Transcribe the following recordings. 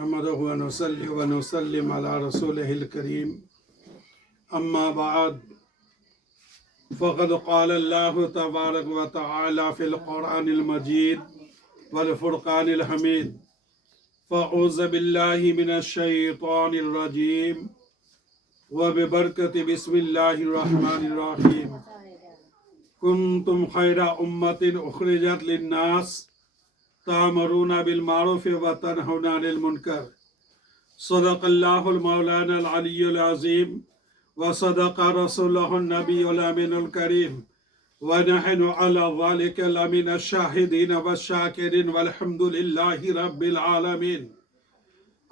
نحمده ونصلي ونسلم على رسوله الكريم أما بعد فقد قال الله تبارك وتعالى في القرآن المجيد والفرقان الحميد فأعوذ بالله من الشيطان الرجيم وببركة بسم الله الرحمن الرحيم كنتم خير أمة أخرجت للناس تأمرون بالمعروف وتنهون عن المنكر صدق الله المولانا العلي العظيم وصدق رسوله النبي الأمين الكريم ونحن على ذلك لمن الشاهدين والشاكرين والحمد لله رب العالمين.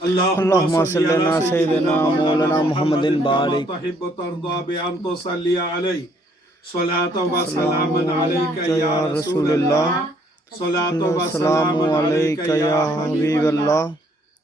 اللهم صل على سيدنا مولانا محمد بارك تحب ترضى بأن تصلي عليه صلاة وسلام عليك يا رسول الله صلاة وسلام عليك يا حبيب الله.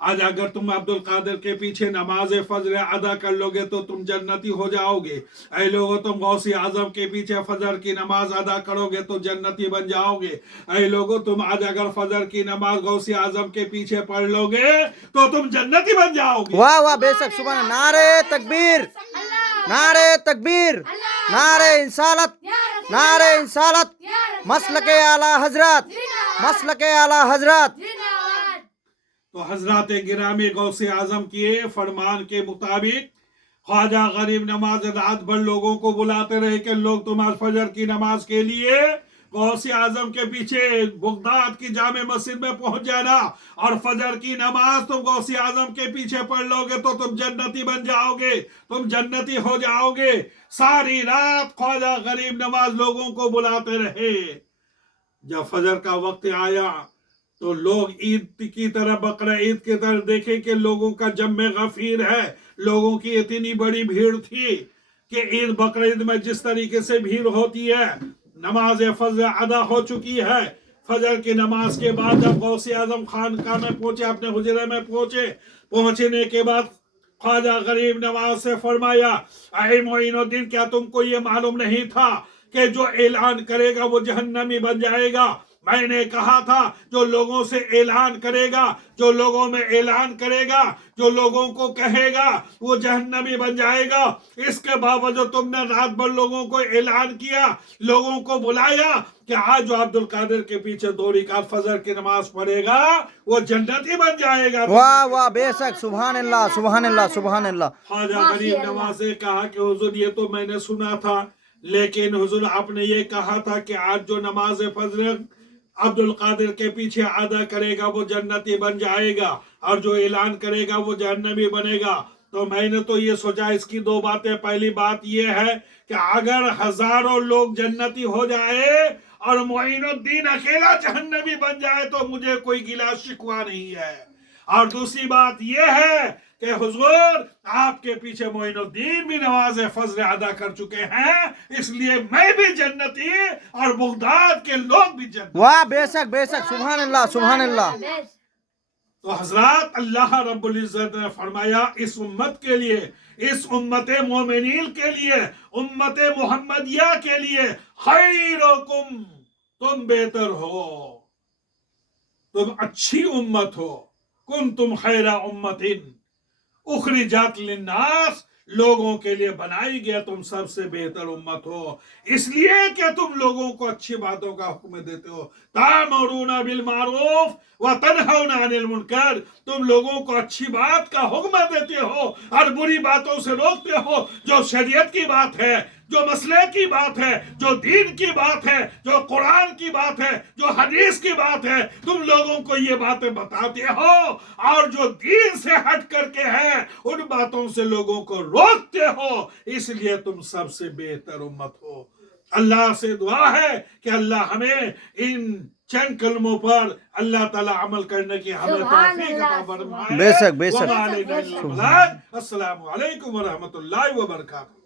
آج اگر تم عبدال قادر کے پیچھے نماز فجر ادا کر لوگے تو تم جنتی ہو جاؤ گے. اے لوگو تم غوث اعظم کے پیچھے فجر کی نماز ادا کرو گے تو جنتی بن جاؤ گے. اے لوگو تم آج اگر فجر کی نماز غوث اعظم کے پیچھے پڑھ لو گے تو تم جنتی بن جاؤ گے. واہ واہ بے شک سبحان اللہ. نعرہ تکبیر, نعرہ تکبیر, نعرہ انصالت, نعرہ انصالت, مسلک اعلی حضرات, مسلک اعلی حضرات. تو حضرات گرامی غوث اعظم کے فرمان کے مطابق خواجہ غریب نماز رات بھر لوگوں کو بلاتے رہے کہ لوگ تم آج فجر کی نماز کے لیے غوث اعظم کے پیچھے بغداد کی جامع مسجد میں پہنچ جانا, اور فجر کی نماز تم غوث اعظم کے پیچھے پڑھ لو گے تو تم جنتی بن جاؤ گے, تم جنتی ہو جاؤ گے. ساری رات خواجہ غریب نواز لوگوں کو بلاتے رہے. جب فجر کا وقت آیا تو لوگ عید کی طرح, بقرہ عید کی طرح دیکھیں کہ لوگوں کا جمع غفیر ہے. لوگوں کی اتنی بڑی بھیڑ تھی کہ عید بقرہ عید میں جس طریقے سے بھیڑ ہوتی ہے, نماز فجر ادا ہو چکی ہے. فجر کی نماز کے بعد جب غوث اعظم خانقاہ میں پہنچے, اپنے حجرے میں پہنچنے کے بعد خواجہ غریب نواز سے فرمایا, اے معین الدین, کیا تم کو یہ معلوم نہیں تھا کہ جو اعلان کرے گا وہ جہنمی بن جائے گا؟ میں نے کہا تھا جو لوگوں سے اعلان کرے گا, جو لوگوں میں اعلان کرے گا, جو لوگوں کو کہے گا وہ جہنمی بن جائے گا. اس کے باوجود تم نے رات بھر لوگوں کو اعلان کیا, لوگوں کو بلایا کہ آج جو عبد القادر کے پیچھے 2 رکعت فجر کی نماز پڑھے گا وہ جنتی بن جائے گا. واہ واہ بے شک سبحان اللہ, سبحان اللہ, سبحان اللہ. خواجہ غریب نواز نے کہا کہ حضور یہ تو میں نے سنا تھا, لیکن حضور آپ نے یہ کہا تھا کہ آج جو نماز فجر عبد القادر کے پیچھے ادا کرے گا وہ جنتی بن جائے گا, اور جو اعلان کرے گا وہ جہنمی بنے گا. تو میں نے تو یہ سوچا اس کی 2 باتیں. پہلی بات یہ ہے کہ اگر ہزاروں لوگ جنتی ہو جائے اور معین الدین اکیلا جہنمی بن جائے تو مجھے کوئی گلہ شکوہ نہیں ہے. اور دوسری بات یہ ہے کہ حضور آپ کے پیچھے معین الدین بھی نماز فجر ادا کر چکے ہیں, اس لیے میں بھی جنتی اور بغداد کے لوگ بھی جنتی. واہ بے شک بے شک سبحان اللہ, سبحان اللہ. تو حضرات اللہ رب العزت نے فرمایا اس امت کے لیے, اس امت مومنین کے لیے, امت محمدیہ کے لیے, خیرکم, تم بہتر ہو, تم اچھی امت ہو. کنتم خیر امت اخرجت للناس, لوگوں کے لیے بنائی گیا تم سب سے بہتر امت ہو, اس لیے کہ تم لوگوں کو اچھی باتوں کا حکم دیتے ہو. تأمرون بالمعروف وتنہون عن المنکر, تم لوگوں کو اچھی بات کا حکم دیتے ہو اور بری باتوں سے روکتے ہو. جو شریعت کی بات ہے, جو مسئلے کی بات ہے, جو دین کی بات ہے, جو قرآن کی بات ہے, جو حدیث کی بات ہے, تم لوگوں کو یہ باتیں بتاتے ہو, اور جو دین سے ہٹ کر کے ہیں ان باتوں سے لوگوں کو روکتے ہو. اس لیے تم سب سے بہتر امت ہو. اللہ سے دعا ہے کہ اللہ ہمیں ان چند کلموں پر اللہ تعالی عمل کرنے کی ہمیں توفیق عطا فرمائے. بے شک بے شک. السلام علیکم ورحمۃ اللہ وبرکاتہ.